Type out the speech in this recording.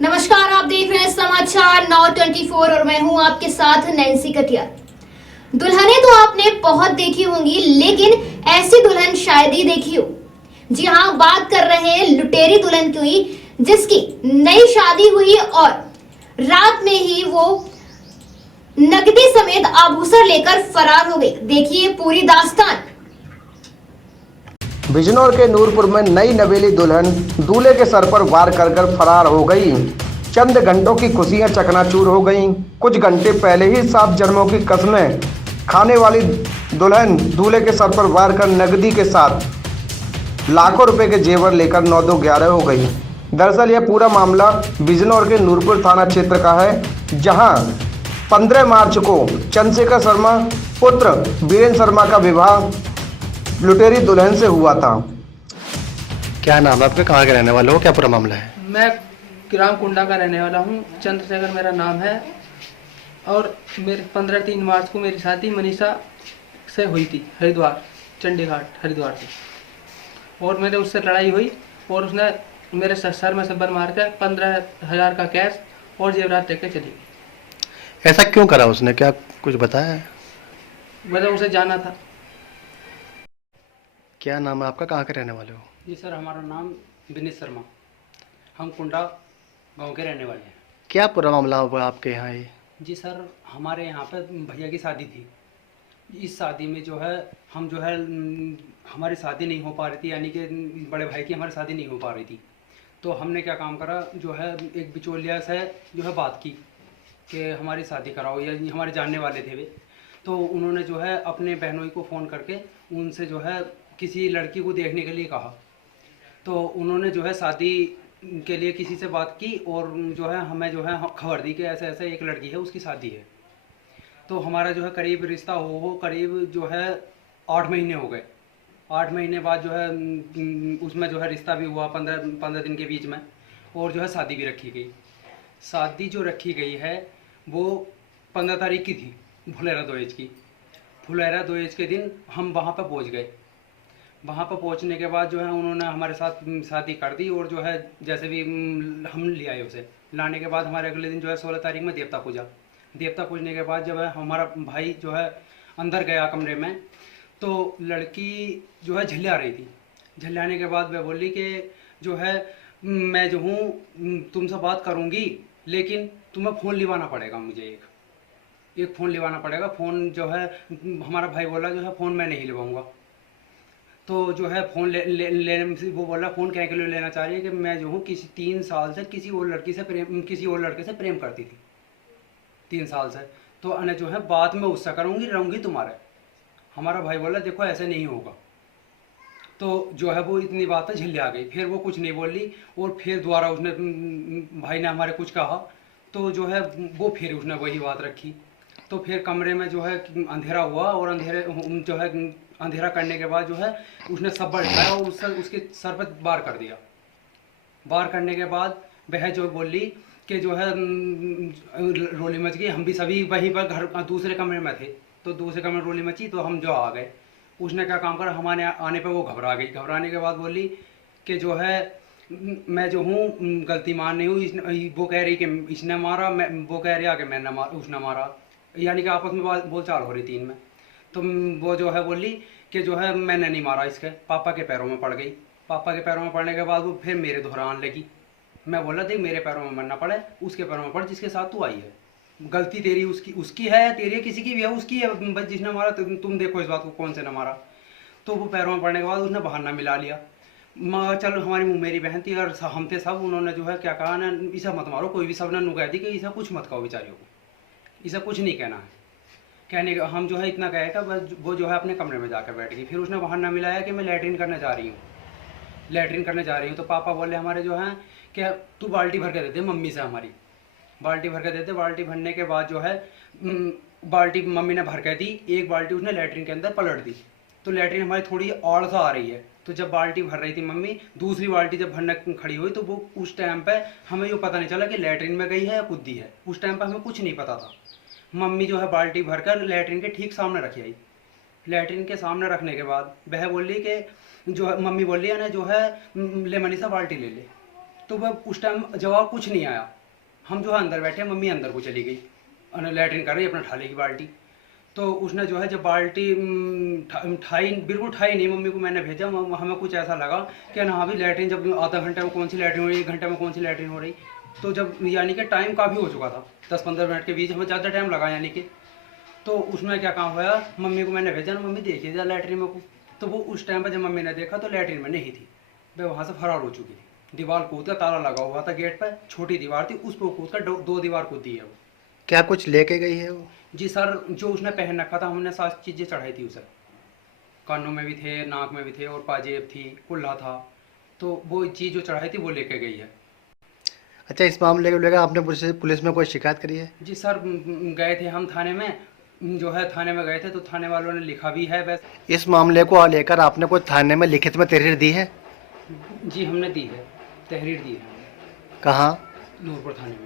नमस्कार, आप देख रहे हैं समाचार 924 और मैं हूं आपके साथ नैन्सी कटियार। दुल्हनें तो आपने बहुत देखी होंगी, लेकिन ऐसी दुल्हन शायद ही देखी हो। जी हाँ, बात कर रहे हैं लुटेरी दुल्हन की, जिसकी नई शादी हुई और रात में ही वो नकदी समेत आभूषण लेकर फरार हो गई। देखिए पूरी दास्तान। बिजनौर के नूरपुर में नई नवेली दुल्हन दूल्हे के सर पर वार कर फरार हो गई। चंद घंटों की खुशियां चकनाचूर हो गईं। कुछ घंटे पहले ही 7 जन्मों की कस्में खाने वाली दुल्हन दूल्हे के सर पर वार कर नकदी के साथ लाखों रुपए के जेवर लेकर 9-2-11 हो गई। दरअसल यह पूरा मामला बिजनौर के नूरपुर थाना क्षेत्र का है, जहां 15 मार्च को चंद्रशेखर शर्मा पुत्र बीरेंद्र शर्मा का विवाह लुटेरी दुल्हन से हुआ था। क्या नाम है आपका, कहाँ के रहने वाले हो, क्या पूरा मामला है? मैं ग्राम कुंडा का रहने वाला हूँ, चंद्रशेखर मेरा नाम है। और मेरे 15-3 मार्च को मेरी शादी मनीषा से हुई थी, हरिद्वार, चंडीघाट हरिद्वार से। और मेरे उससे लड़ाई हुई और उसने मेरे सर में सब्बर मार कर 15,000 का कैश और जेवरात लेके चली गई। ऐसा क्यों करा उसने, क्या कुछ बताया है? वजह उसे जाना था। क्या नाम है आपका, कहाँ के रहने वाले हो? जी सर, हमारा नाम विनीत शर्मा, हम कुंडा गांव के रहने वाले हैं। क्या पूरा मामला हुआ आपके यहाँ ये? जी सर, हमारे यहाँ पे भैया की शादी थी। इस शादी में जो है हम जो है हमारी शादी नहीं हो पा रही थी, यानी कि बड़े भाई की हमारी शादी नहीं हो पा रही थी। तो हमने क्या काम करा, जो है एक बिचौलिया से जो है बात की कि हमारी शादी कराओ, या हमारे जानने वाले थे वे। तो उन्होंने जो है अपने बहनों को फ़ोन करके उनसे जो है किसी लड़की को देखने के लिए कहा। तो उन्होंने जो है शादी के लिए किसी से बात की और जो है हमें जो है खबर दी कि ऐसे ऐसे एक लड़की है, उसकी शादी है। तो हमारा जो है करीब रिश्ता हो करीब जो है 8 महीने हो गए। 8 महीने बाद जो है उसमें जो है रिश्ता भी हुआ 15 दिन के बीच में, और जो है शादी भी रखी गई। शादी जो रखी गई है वो 15 तारीख की थी, फुलेरा 2 की। फुलेरा 2 के दिन हम वहाँ पर पहुँच गए। वहाँ पर पहुँचने के बाद जो है उन्होंने हमारे साथ शादी कर दी, और जो है जैसे भी हम ले आए उसे। लाने के बाद हमारे अगले दिन जो है 16 तारीख में देवता पूजा। देवता पूजने के बाद जब है हमारा भाई जो है अंदर गया कमरे में, तो लड़की जो है झल्ला रही थी। झल्लाने के बाद वह बोली कि जो है मैं जो हूँ तुमसे बात करूँगी, लेकिन तुम्हें फ़ोन लिवाना पड़ेगा, मुझे एक फ़ोन लिवाना पड़ेगा। फ़ोन जो है हमारा भाई बोला जो है फ़ोन मैं नहीं लिवाऊँगा। तो जो है फ़ोन लेने से वो बोला फ़ोन क्या के लिए लेना चाह रही है कि मैं जो हूँ 3 साल से किसी और लड़के से प्रेम करती थी, 3 साल से। तो अने जो है बात में उससे करूँगी, रहूँगी तुम्हारे। हमारा भाई बोला देखो ऐसे नहीं होगा। तो जो है वो इतनी बातें झिल्ली आ गई, फिर वो कुछ नहीं बोली। और फिर दोबारा उसने भाई ने हमारे कुछ कहा, तो जो है वो फिर उसने वही बात रखी। तो फिर कमरे में जो है अंधेरा हुआ, और जो है अंधेरा करने के बाद जो है उसने सब्बर उठाया और उसके सर पर वार कर दिया। वार करने के बाद वह जो बोली कि जो है रोली मच गई। हम भी सभी वहीं पर घर दूसरे कमरे में थे, तो दूसरे कमरे में रोली मची, तो हम जो आ गए। उसने क्या काम करा, हमारे आने पर वो घबरा गई। घबराने के बाद बोली कि जो है मैं जो हूँ गलती मान नहीं हूँ। वो कह रही कि इसने मारा, वो कह रही कि मैंने उसने मारा, यानी कि आपस में बोलचाल हो रही थी इनमें। तो वो जो है बोली कि जो है मैंने नहीं मारा, इसके पापा के पैरों में पड़ गई। पापा के पैरों में पड़ने के बाद वो फिर मेरे दोहराने लगी। मैं बोला देख मेरे पैरों में मरना पड़े, उसके पैरों में पड़ जिसके साथ तू आई है। गलती तेरी उसकी है, तेरी किसी की भी है, उसकी है। बस जिसने मारा तुम देखो इस बात को कौन से ने मारा। तो वो पैरों में पड़ने के बाद उसने बहाना मिला लिया। चलो हमारी मेरी बहन थी और हम थे सब। उन्होंने जो है क्या कहा ना, इसे मत मारो, कोई भी सब ने नुकह दी कि इसे कुछ मत कहो बेचारियों को, इसे कुछ नहीं कहना है। कहने का हम जो है इतना कहे था, वो जो है अपने कमरे में जाकर बैठ गई। फिर उसने बहाना मिलाया कि मैं लैट्रिन करने जा रही हूँ। तो पापा बोले हमारे जो हैं कि तू बाल्टी भर के दे दे मम्मी से, हमारी बाल्टी भर के देते। बाल्टी भरने के बाद जो है बाल्टी मम्मी ने भर के दी, एक बाल्टी उसने लैट्रिन के अंदर पलट दी। तो लैट्रिन हमारी थोड़ी आड़ सा आ रही है। तो जब बाल्टी भर रही थी मम्मी, दूसरी बाल्टी जब भरने खड़ी हुई, तो वो उस टाइम पे हमें ये पता नहीं चला कि लैट्रिन में गई है या कूदी है। उस टाइम पे हमें कुछ नहीं पता था। मम्मी जो है बाल्टी भरकर लैट्रिन के ठीक सामने रखी आई। लैट्रिन के सामने रखने के बाद वह बोली कि जो है मम्मी बोली है ना जो है ले मनीषा बाल्टी ले ले। तो वह उस टाइम जवाब कुछ नहीं आया। हम जो है अंदर बैठे, मम्मी अंदर को चली गई, लैट्रिन कर रही अपना ठाले की बाल्टी। तो उसने जो है जब बाल्टी ठाई, बिल्कुल ठाई नहीं, मम्मी को मैंने भेजा। हमें कुछ ऐसा लगा कि ना अभी लैट्रिन, जब आधा घंटे में कौन सी लैट्रिन हो रही, 1 घंटे में कौन सी लैट्रिन हो रही। तो जब यानी कि टाइम काफ़ी हो चुका था, 10-15 मिनट के बीच, हमें ज़्यादा टाइम लगा यानी कि। तो उसमें क्या काम हुआ, मम्मी को मैंने भेजा ना, मम्मी देखिए जरा लैट्रिन में को। तो वो उस टाइम पर जब मम्मी ने देखा तो लैट्रिन में नहीं थी, वह वहाँ से फरार हो चुकी थी। दीवार कूद कर, ताला लगा हुआ था गेट पर, छोटी दीवार थी, उस पर कूद कर 2 दीवार कूदी है वो। क्या कुछ लेके गई है वो? जी सर, जो उसने पहन रखा था, हमने 7 चीज़ें चढ़ाई थी उसे। कानों में भी थे, नाक में भी थे, और पाजेब थी, कुल्ला था। तो वो चीज़ जो चढ़ाई थी वो लेके गई है। अच्छा, इस मामले को लेकर आपने पुलिस में कोई शिकायत करी है? जी सर, गए थे हम थाने में, जो है थाने में गए थे, तो थाने वालों ने लिखा भी है। वैसे इस मामले को लेकर आपने कोई थाने में लिखित में तहरीर दी है? जी हमने दी है, तहरीर दी है। कहाँ? नूरपुर थाने में।